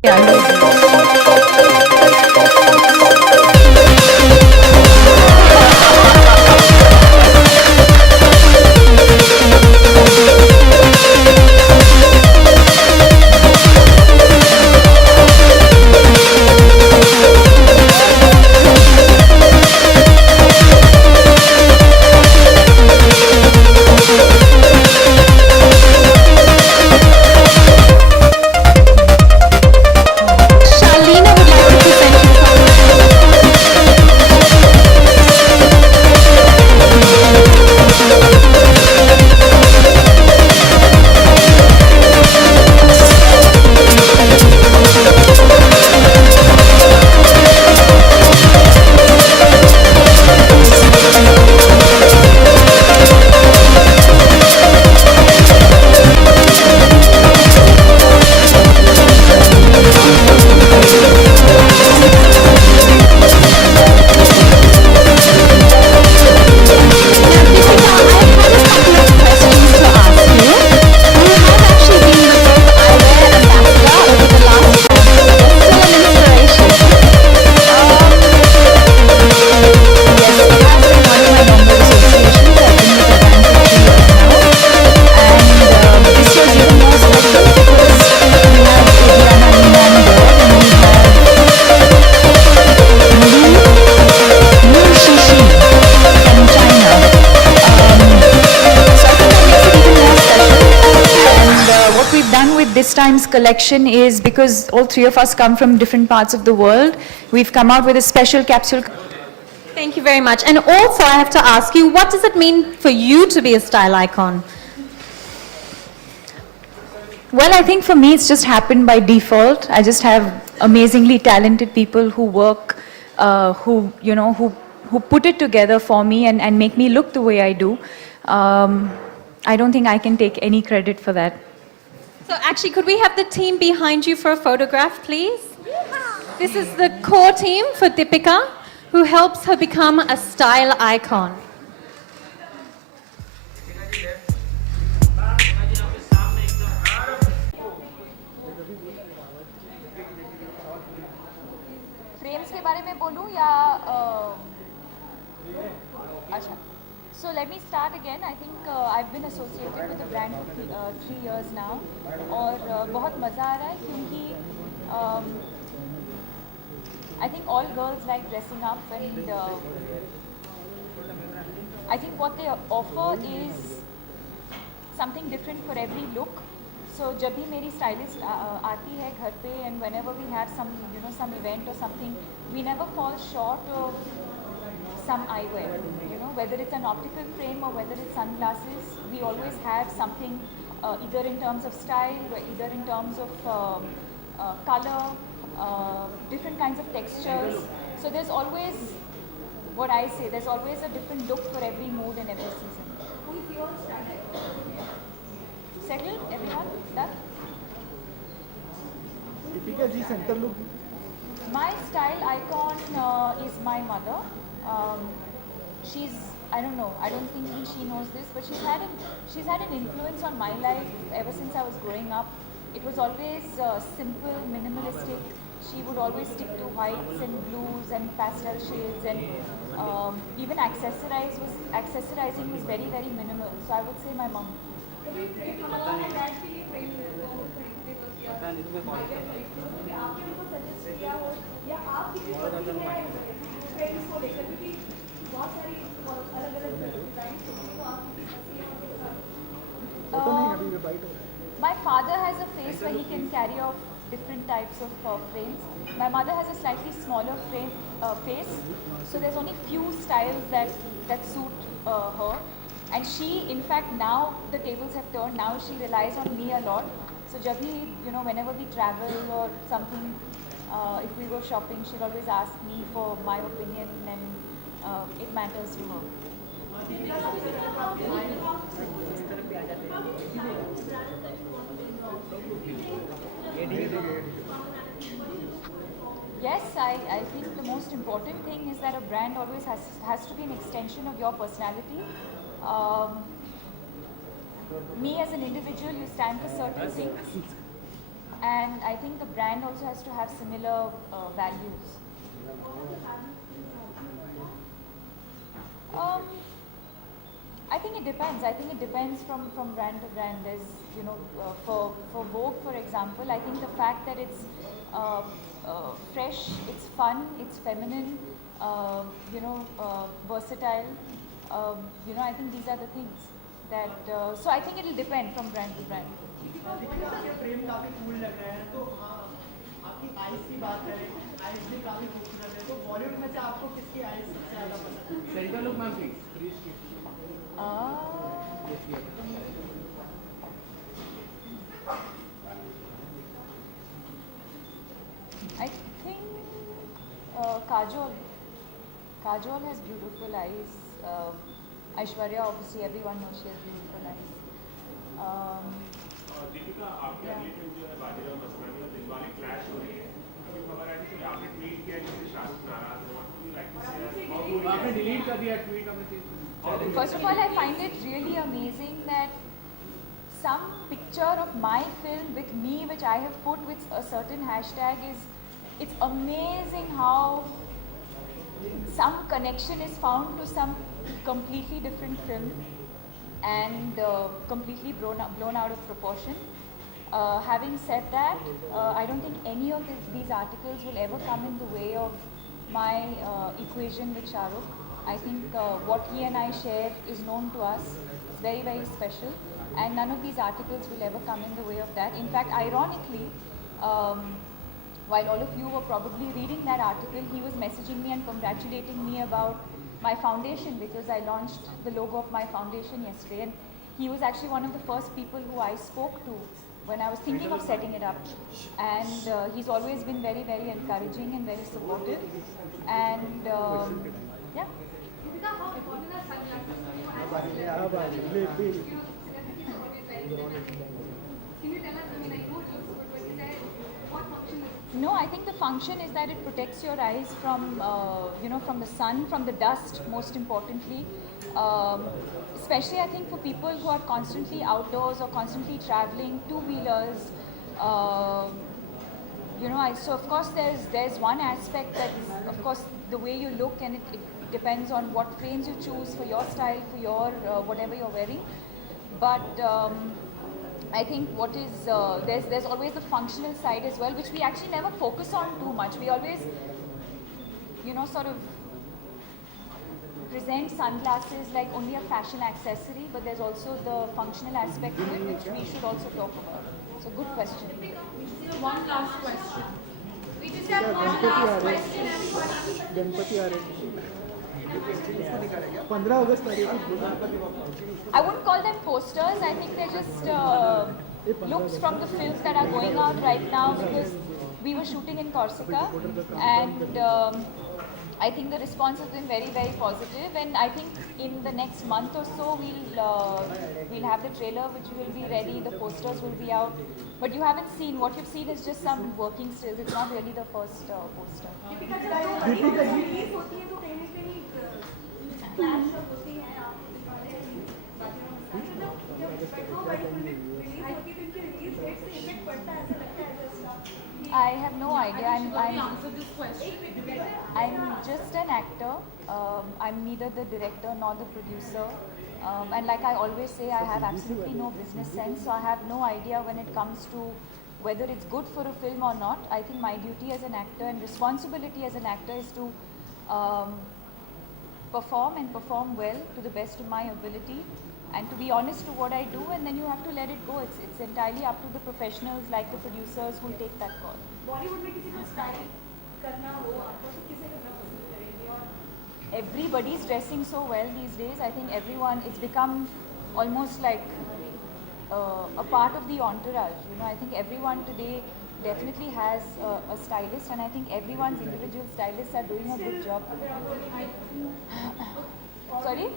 Shalina would like to present you this time's collection is, because all three of us come from different parts of the world, we've come out with a special capsule. Thank you very much. And also, I have to ask you, what does it mean for you to be a style icon? Well, I think for me it's just happened by default. I just have amazingly talented people who work, who put it together for me and make me look the way I do. I don't think I can take any credit for that. So actually, could we have the team behind you for a photograph, please? This is the core team for Deepika, who helps her become a style icon. Frames के बारे में बोलूं या अच्छा. So let me start again. I think I've been associated with the brand for 3 years now और बहुत मज़ा आ रहा है क्योंकि I think all girls like dressing up and I think what they offer is something different for every look. So जब भी मेरी stylist आती है घर पे and whenever we have some event or something, we never fall short of some eyewear, whether it's an optical frame or whether it's sunglasses, we always have something either in terms of style or either in terms of color, different kinds of textures. So there's always, what I say, there's always a different look for every mood and every season. Who is your style icon? Settled? Everyone? Done? Deepika ji, center look. My style icon is my mother. She's, I don't know, I don't think even she knows this, but she's had an influence on my life ever since I was growing up. It was always simple, minimalistic. She would always stick to whites and blues and pastel shades, and even accessorizing was very, very minimal. So I would say my mom. My father has a face where he can carry off different types of frames. My mother has a slightly smaller face, so there's only few styles that suit her. And she, in fact, now the tables have turned. Now she relies on me a lot. So jab bhi, whenever we travel or something, if we go shopping, she'll always ask me for my opinion, and it matters to her. Yes, I think the most important thing is that a brand always has to be an extension of your personality. Me as an individual, you stand for certain things. and I think the brand also has to have similar values. Um, I think it depends. I think it depends from brand to brand. There's, for Vogue, for example, I think the fact that it's fresh, it's fun, it's feminine, versatile. I think these are the things that. So I think it'll depend from brand to brand. Deepika आपके frame काफी cool लग रहे हैं, तो हाँ आपकी eyes की बात करें, आइज भी काफी खूबसूरत है, तो बॉलीवुड में से आपको किसकी आइज सबसे ज्यादा पसंद है? Centre look ma'am please. I think Kajol. Kajol has beautiful eyes. Aishwarya, obviously, everyone knows she has beautiful eyes. Deepika आपके अगली फिल्म जो है बाजीराव मस्तानी और दिलवाले क्लैश हो रही है, क्योंकि खबर आई थी कि आपने ट्वीट किया जिससे शाहरुख नाराज है, what do you like to say? आपने डिलीट कर दिया ट्वीट हमें। First of all, I find it really amazing that some picture of my film with me, which I have put with a certain hashtag, it's amazing how some connection is found to some completely different film and completely blown out of proportion. Having said that, I don't think any of these articles will ever come in the way of my equation with Shahrukh. I think what he and I share is known to us. It's very, very special. And none of these articles will ever come in the way of that. In fact, ironically, while all of you were probably reading that article, he was messaging me and congratulating me about my foundation because I launched the logo of my foundation yesterday. And he was actually one of the first people who I spoke to when I was thinking of setting it up. And he's always been very, very encouraging and very supportive. And yeah. Deepika, how important are sunglasses for you as a celebrity? Can you tell us, I mean, I know it looks good, but is there, what function does it? No, I think the function is that it protects your eyes from, from the sun, from the dust, most importantly. Especially, I think, for people who are constantly outdoors or constantly traveling, two-wheelers. So of course there's one aspect that, of course, the way you look, and it depends on what frames you choose for your style, for your whatever you're wearing. But I think what is there's always the functional side as well, which we actually never focus on too much. We always, sort of present sunglasses like only a fashion accessory, but there's also the functional aspect to it, which we should also talk about. So good question. One last question. We just have one last question, everybody. Ganpati आ रहे हैं 15 अगस्त आ रही है। I wouldn't call them posters. I think they're just looks from the films that are going out right now, because we were shooting in Corsica, and I think the response has been very, very positive. And I think in the next month or so, we'll have the trailer, which will be ready. The posters will be out. But you haven't seen. What you've seen is just some working stills. It's not really the first poster. Deepika, जब तो release होती है तो कहीं ना कहीं flash होती है जब पेट्रोल बड़ी फिल्म रिलीज होती है तो इनकी रिलीज डेट से इफेक्ट पड़ता है, ऐसा लगता है जैसा। I have no idea. Answer this question. I'm just an actor. I'm neither the director nor the producer. And like I always say, I have absolutely no business sense. So I have no idea when it comes to whether it's good for a film or not. I think my duty as an actor and responsibility as an actor is to perform and perform well to the best of my ability, and to be honest to what I do, and then you have to let it go. It's entirely up to the professionals like the producers who take that call. Bollywood में किसी को style करना हो आपको तो किसे करना पसंद करेंगे? और Everybody's dressing so well these days. I think everyone, it's become almost like a part of the entourage. I think everyone today definitely has a stylist, and I think everyone's individual stylists are doing a good job. Sorry?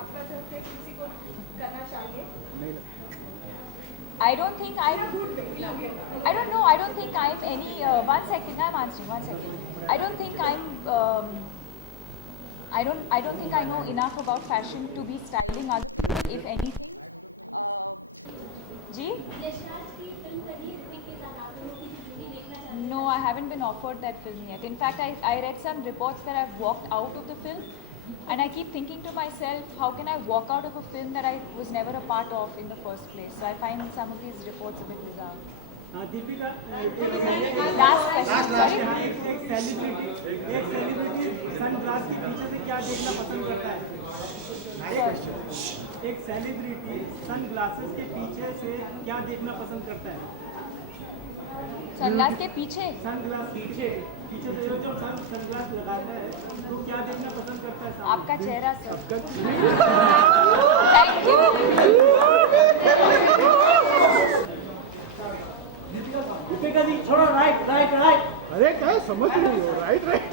आपका सबसे किसी को करना चाहिए? I don't think I don't know. I don't think I'm any. One second, I'm answering. One second. I don't think I'm. I don't think I know enough about fashion to be styling others, if any. जी? यशराज की film करी ऋतिक के साथ No, I haven't been offered that film yet. In fact, I read some reports that I've walked out of the film, and I keep thinking to myself, how can I walk out of a film that I was never a part of in the first place? So I find some of these reports a bit bizarre. Deepika Last question, sorry. एक celebrity sunglass के पीछे से क्या देखना पसंद करता है? एक सेलिब्रिटी सनग्लासेस के पीछे से क्या देखना पसंद करता है? सनग्लास के पीछे सनग्लास पीछे पीछे से जो सनग्लास लगाता है तो क्या देखना पसंद करता है? आपका चेहरा sir. Thank you. Deepika ji छोड़ो राइट राइट राइट अरे क्या समझ नहीं हो राइट राइट